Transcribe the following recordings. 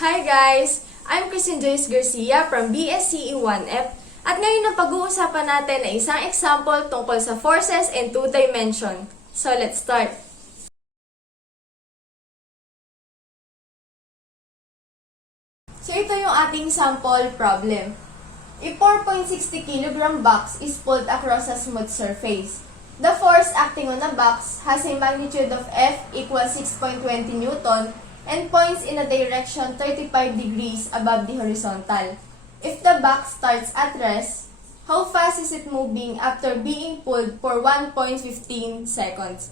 Hi guys! I'm Cristine Joyce Garcia from BSCE 1F at ngayon ang pag-uusapan natin ay isang example tungkol sa forces in two dimension. So let's start! So ito yung ating sample problem. A 4.60 kg box is pulled across a smooth surface. The force acting on the box has a magnitude of F equals 6.20 Newton and points in a direction 35 degrees above the horizontal. If the box starts at rest, how fast is it moving after being pulled for 1.15 seconds?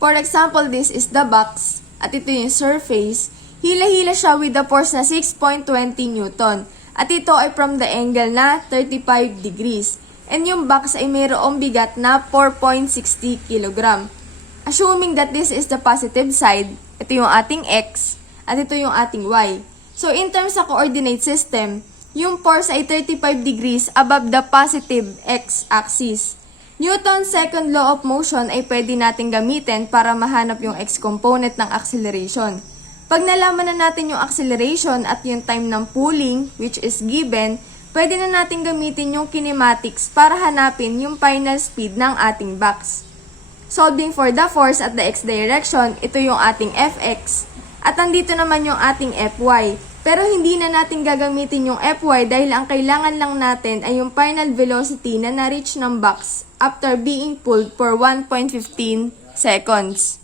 For example, this is the box at ito yung surface. Hila-hila siya with the force na 6.20 Newton. At ito ay from the angle na 35 degrees. And yung box ay mayroong bigat na 4.60 kg. Assuming that this is the positive side, ito yung ating X, at ito yung ating Y. So in terms sa coordinate system, yung force ay 35 degrees above the positive X axis. Newton's second law of motion ay pwede natin gamitin para mahanap yung X component ng acceleration. Pag nalaman na natin yung acceleration at yung time ng pulling, which is given, pwede na natin gamitin yung kinematics para hanapin yung final speed ng ating box. Solving for the force at the X direction, ito yung ating Fx. At andito naman yung ating Fy. Pero hindi na natin gagamitin yung Fy dahil ang kailangan lang natin ay yung final velocity na na-reach ng box after being pulled for 1.15 seconds.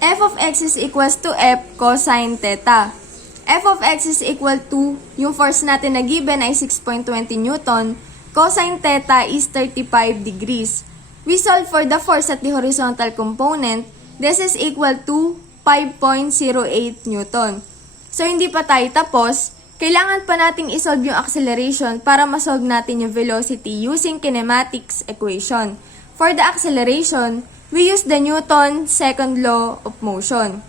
F of x is equals to F cosine theta. F of x is equal to, yung force natin na given ay 6.20 Newton, cosine theta is 35 degrees. We solve for the force at the horizontal component. This is equal to 5.08 Newton. So, hindi pa tayo tapos. Kailangan pa nating isolve yung acceleration para masolve natin yung velocity using kinematics equation. For the acceleration, we use the Newton's second law of motion.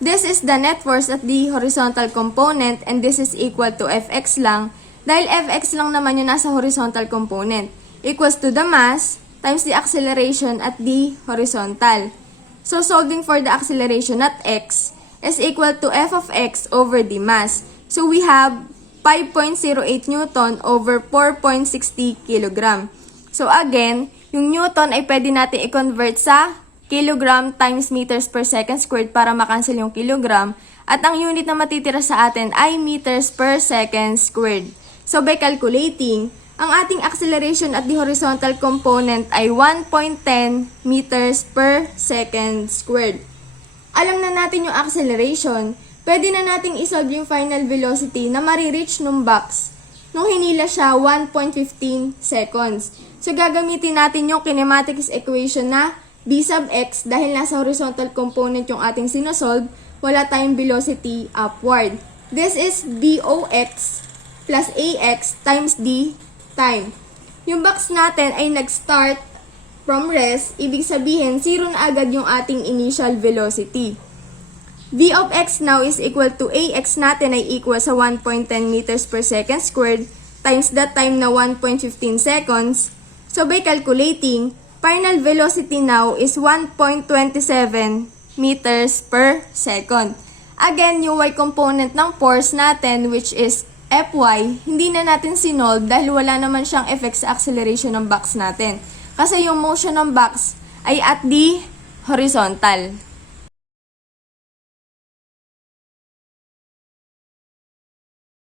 This is the net force at the horizontal component and this is equal to Fx lang dahil Fx lang naman yung nasa horizontal component equals to the mass times the acceleration at the horizontal. So, solving for the acceleration at x is equal to f of x over the mass. So, we have 5.08 Newton over 4.60 kilogram. So, again, yung Newton ay pwede natin i-convert sa kilogram times meters per second squared para makancel yung kilogram. At ang unit na matitira sa atin ay meters per second squared. So, by calculating, ang ating acceleration at the horizontal component ay 1.10 meters per second squared. Alam na natin yung acceleration, pwede na nating isolve yung final velocity na marireach nung box nung hinila siya 1.15 seconds. So, gagamitin natin yung kinematics equation na b sub x dahil nasa horizontal component yung ating sinosolve, wala tayong velocity upward. This is box plus ax times d time. Yung box natin ay nag-start from rest, ibig sabihin, 0 na agad yung ating initial velocity. V of x now is equal to ax natin ay equal sa 1.10 meters per second squared times that time na 1.15 seconds. So, by calculating, final velocity now is 1.27 meters per second. Again, yung y component ng force natin, which is Fy, hindi na natin sinolve dahil wala naman siyang effect sa acceleration ng box natin. Kasi yung motion ng box ay at the horizontal.